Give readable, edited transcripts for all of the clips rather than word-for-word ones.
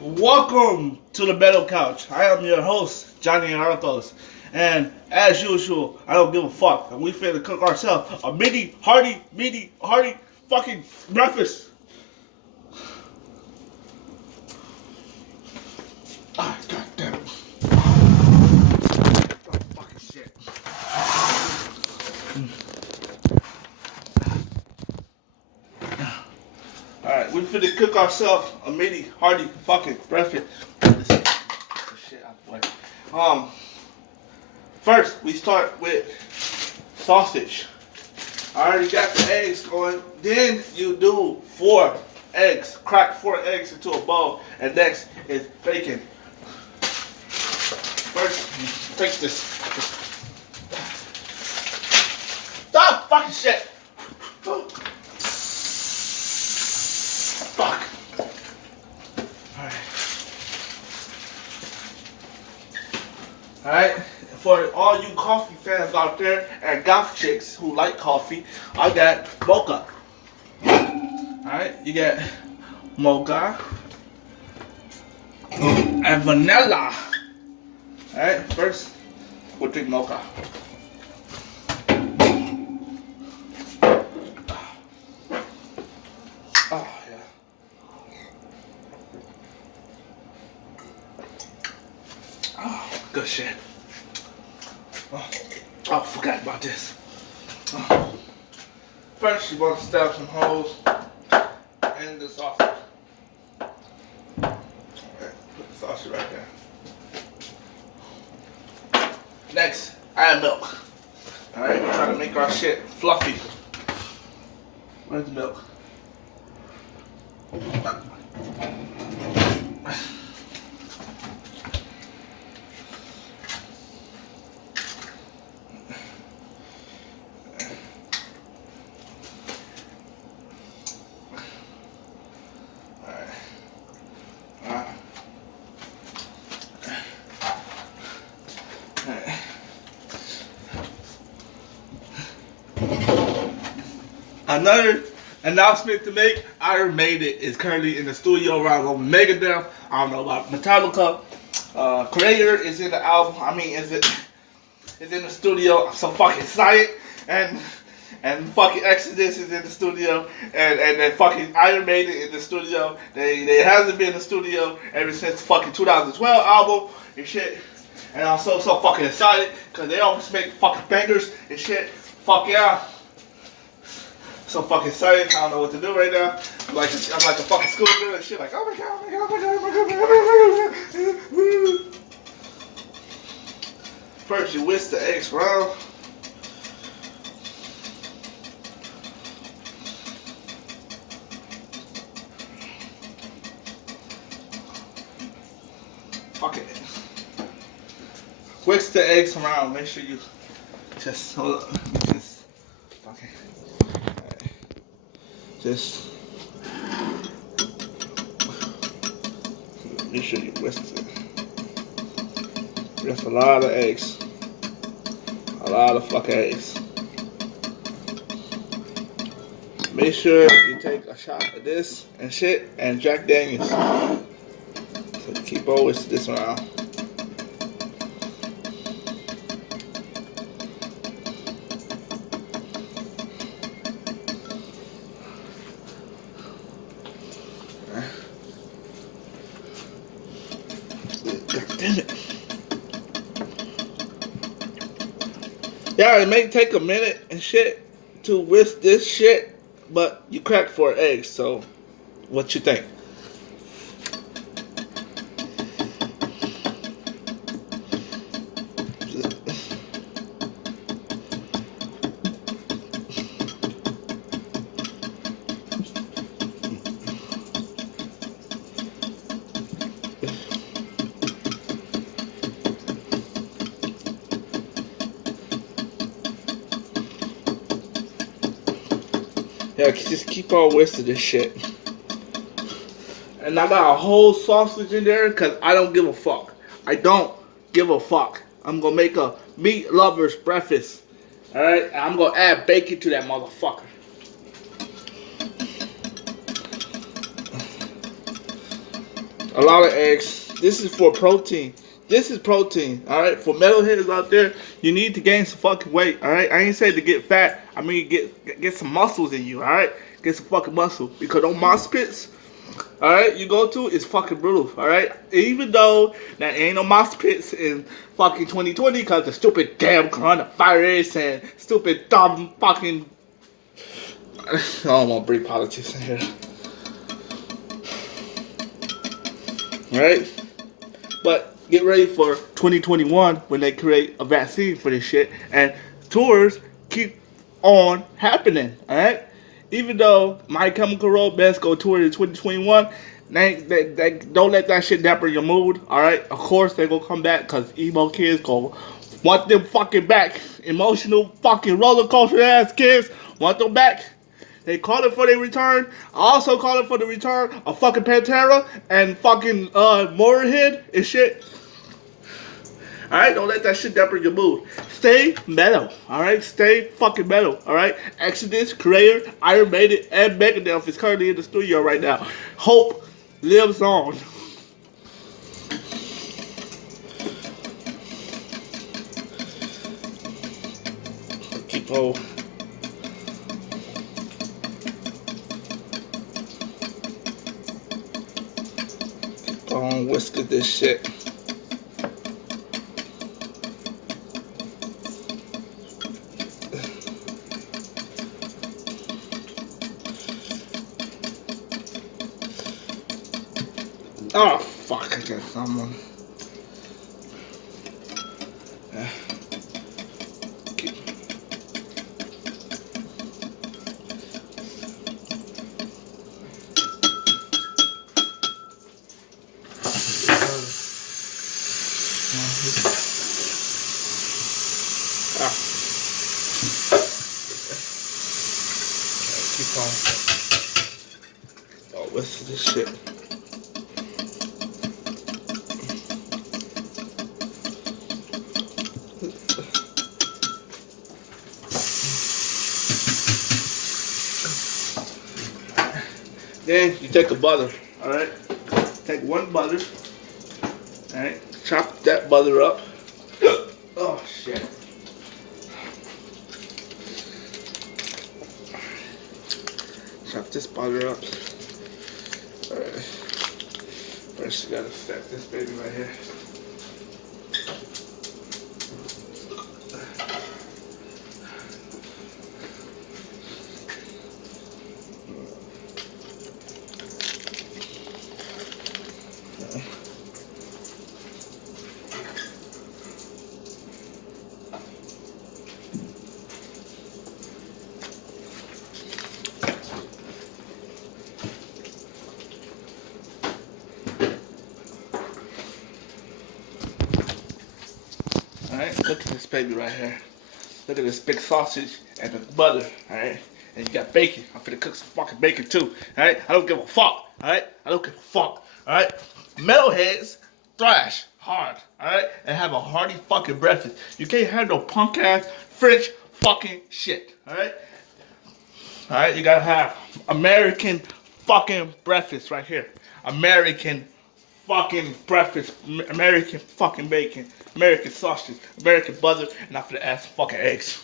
Welcome to the Metal Couch. I am your host, Johnny Arcos. And as usual, I don't give a fuck. And we finna cook ourselves a hearty, fucking breakfast. Ah, god damn it. Oh, fucking shit. Alright, we finna cook ourselves a hearty, fucking breakfast. This shit out the way. First, we start with sausage. I already got the eggs going. Then you do 4 eggs. Crack 4 eggs into a bowl. And next is bacon. First, take this. Stop fucking shit. Fuck. Alright, for all you coffee fans out there and goth chicks who like coffee, I got mocha. Alright, you get mocha and vanilla. Alright, first we'll drink mocha. Oh, yeah. Oh, good shit. Oh, forgot about this. Oh. First, you want to stab some holes in the sausage. Alright, put the sausage right there. Next, add milk. Alright, we're trying to make our shit fluffy. Where's the milk? Another announcement to make: Iron Maiden is currently in the studio around over Megadeth. I don't know about Metallica. Creator is in the album. Is in the studio. I'm so fucking excited. And fucking Exodus is in the studio. And then fucking Iron Maiden in the studio. They hasn't been in the studio ever since fucking 2012 album and shit. And I'm so fucking excited because they always make fucking bangers and shit. Fuck yeah. So fucking excited. I don't know what to do right now. I'm like a fucking schoolgirl and shit. Like, oh my god, oh my god, oh my god, oh my god. First, you whisk the eggs around. Fuck it. Whisk the eggs around. Make sure you just hold up. Just fucking. Just make sure you whisk it. Whisk a lot of eggs. A lot of fucking eggs. Make sure you take a shot of this and shit and Jack Daniels. So keep always this around. God damn it. Yeah, it may take a minute and shit to whisk this shit, but you cracked 4 eggs, so what you think? Yeah, just keep on whisking this shit. And I got a whole sausage in there because I don't give a fuck. I don't give a fuck. I'm going to make a meat lover's breakfast. Alright? I'm going to add bacon to that motherfucker. A lot of eggs. This is for protein. This is protein, alright? For metalheads out there, you need to gain some fucking weight, alright? I ain't saying to get fat. I mean get some muscles in you, alright? Get some fucking muscle. Because on my spits, alright, you go to is fucking brutal, alright? Even though there ain't no mouse pits in fucking 2020 because the stupid damn coronavirus and stupid dumb fucking... I don't want to bring politics in here. Alright? But get ready for 2021 when they create a vaccine for this shit. And tours keep on happening, alright? Even though My Chemical Romance go tour in 2021, they don't let that shit dampen your mood, alright? Of course they gonna come back because emo kids go want them fucking back. Emotional fucking roller coaster ass kids want them back. They call it for their return. I also call it for the return of fucking Pantera and fucking Metalhead and shit. Alright, don't let that shit dampen your mood. Stay metal, alright? Stay fucking metal, alright? Exodus, Creator, Iron Maiden, and Megadeth is currently in the studio right now. Hope lives on. Keep on. Keep on whisking this shit. Oh, fuck, I got someone. Keep on. Oh, what's this shit? Then you take a butter, alright? Take one butter, alright? Chop that butter up. Oh shit. Chop this butter up. Alright. First you gotta stack this baby right here. Alright, look at this baby right here. Look at this big sausage and the butter, alright? And you got bacon. I'm finna cook some fucking bacon too, alright? I don't give a fuck, alright? I don't give a fuck, alright? Metalheads thrash hard, alright? And have a hearty fucking breakfast. You can't have no punk ass French fucking shit, alright? Alright, you gotta have American fucking breakfast right here. American fucking breakfast, American fucking bacon, American sausage, American butter, and I'm finna add some fucking eggs.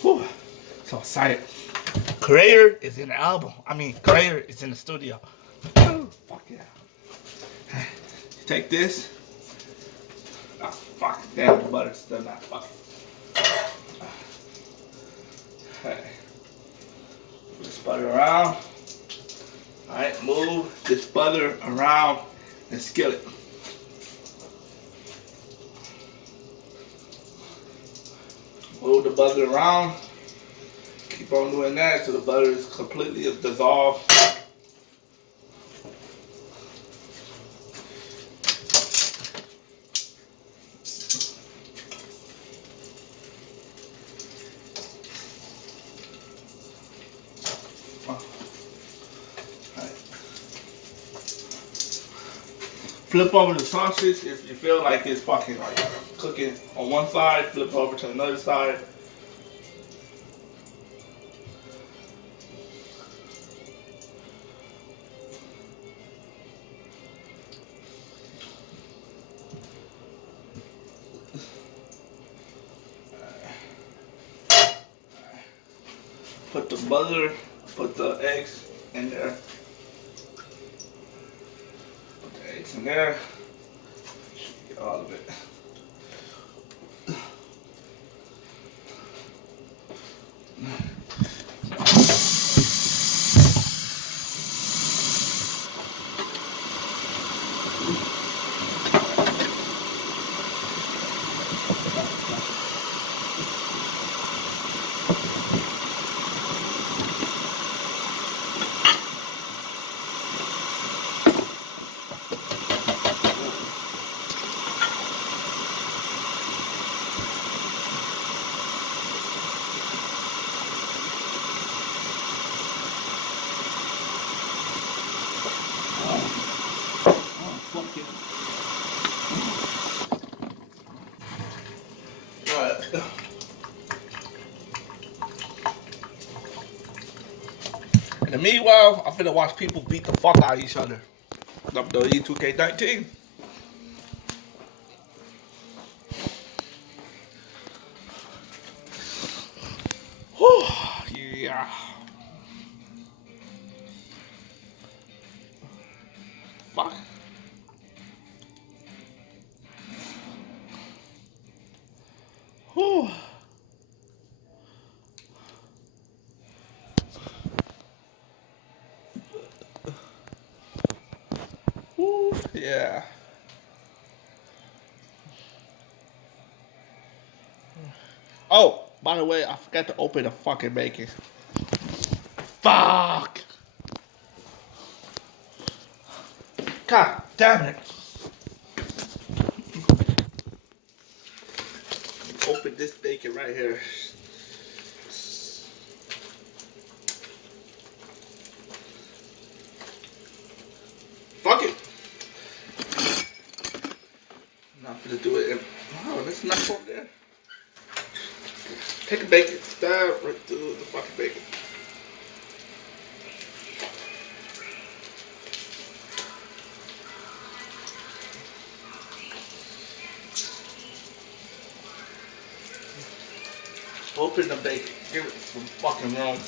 Whew. So excited. Creator is in the album. Creator is in the studio. Oh, fuck yeah. You take this. Oh, fuck. Damn, the butter's still not fucking. Okay. Move this butter around. Alright, move this butter around the skillet. Move the butter around. Keep on doing that till the butter is completely dissolved. Flip over the sausage if you feel like it's fucking like cooking on one side. Flip over to another side. Put the butter, put the eggs in there. Put the eggs in there. Get all of it. Alright. In the meanwhile, I'm finna watch people beat the fuck out of each other. WWE 2K19. Whew, yeah. Fuck. Whew. Whew, yeah. Oh, by the way, I forgot to open the fucking bacon. Fuck. God damn it. Open this bacon right here. Fuck it. I'm not gonna do it. Oh, that's not over there. Take a bacon. Stab right through the fucking bacon. Open the bacon. Give it some fucking room.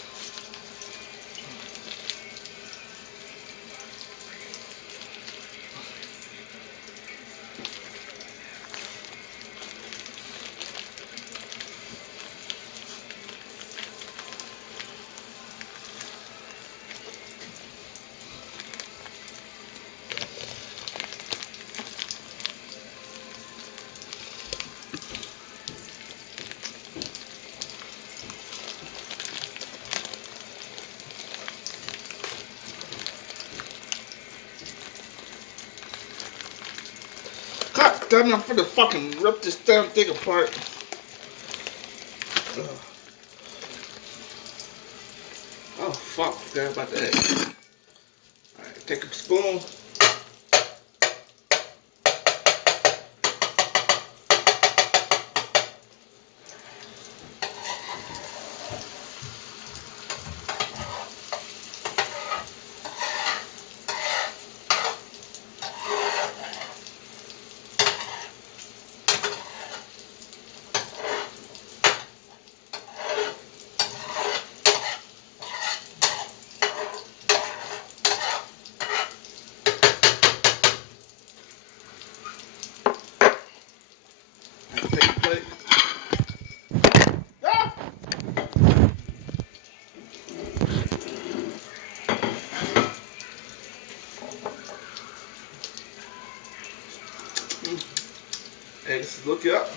God damn it, I'm finna fucking rip this damn thing apart. Ugh. Oh fuck, forgot about that. Alright, take a spoon. Take a plate. Ah! Hey, let's look it up.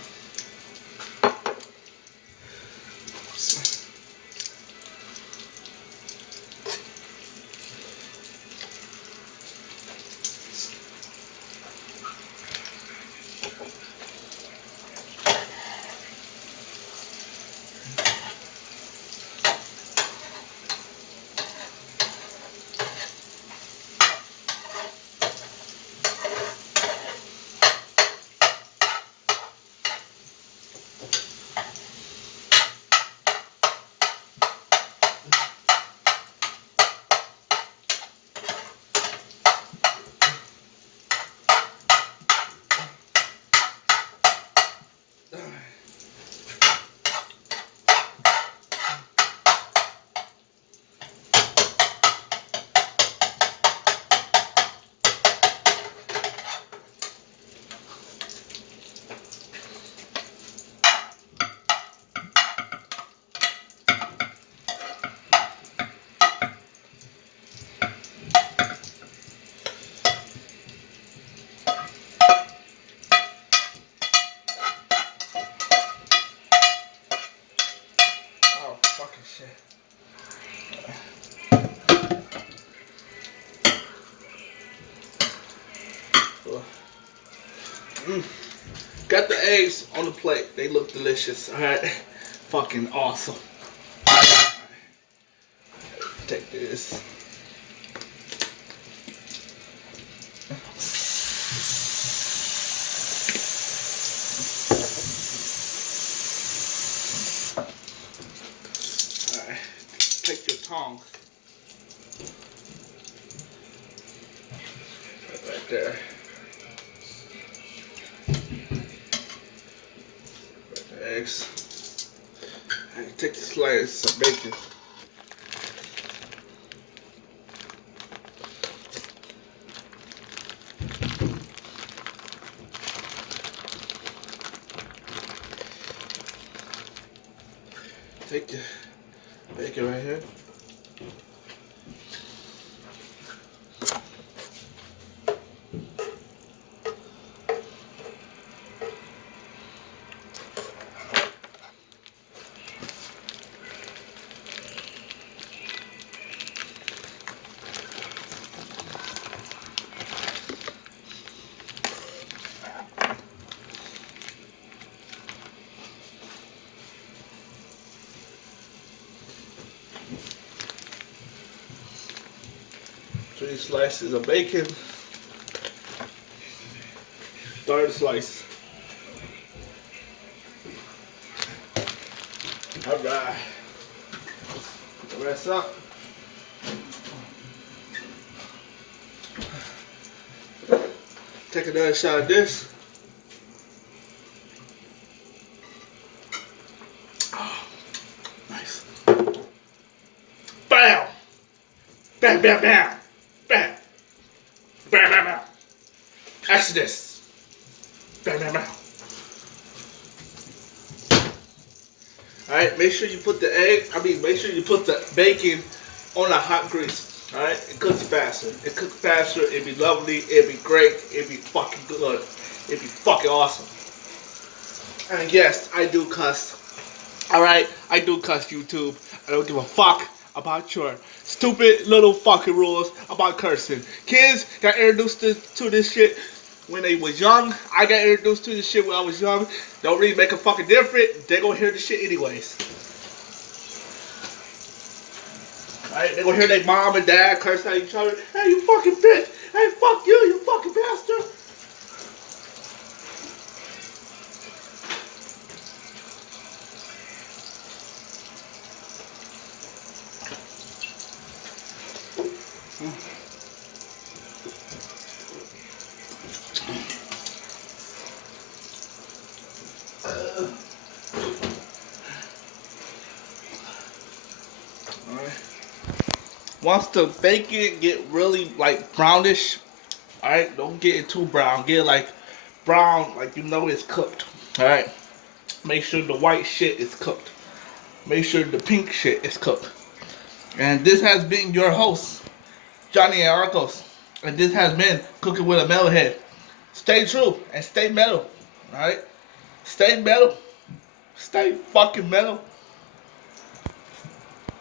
shit. Got the eggs on the plate. They look delicious. Alright. Fucking awesome. Take this. Alright. Take your tongs. Right there. Eggs. I take the slice of bacon. Take the bacon right here. Three slices of bacon. Third slice. Alright. Put the rest up. Take another shot of this. Oh, nice. Bam! Bam, bam, bam! Bam! Bam, bam, bam! Exodus! Bam, bam, bam! Alright, make sure you put make sure you put the bacon on a hot grease. Alright, it cooks faster. It cooks faster, it'd be lovely, it'd be great, it'd be fucking good. It'd be fucking awesome. And yes, I do cuss. Alright, I do cuss YouTube. I don't give a fuck about your stupid little fucking rules about cursing. Kids got introduced to this shit when they was young. I got introduced to this shit when I was young. Don't really make a fucking difference. They gonna hear this shit anyways. Alright, they gonna hear their mom and dad curse at each other. Hey, you fucking bitch. Hey, fuck you, you fucking bastard. Once the bacon get really like brownish, alright, don't get it too brown. Get it like brown, like you know it's cooked. Alright. Make sure the white shit is cooked. Make sure the pink shit is cooked. And this has been your host, Johnny Arcos. And this has been Cooking with a Metalhead. Stay true and stay metal. Alright? Stay metal. Stay fucking metal.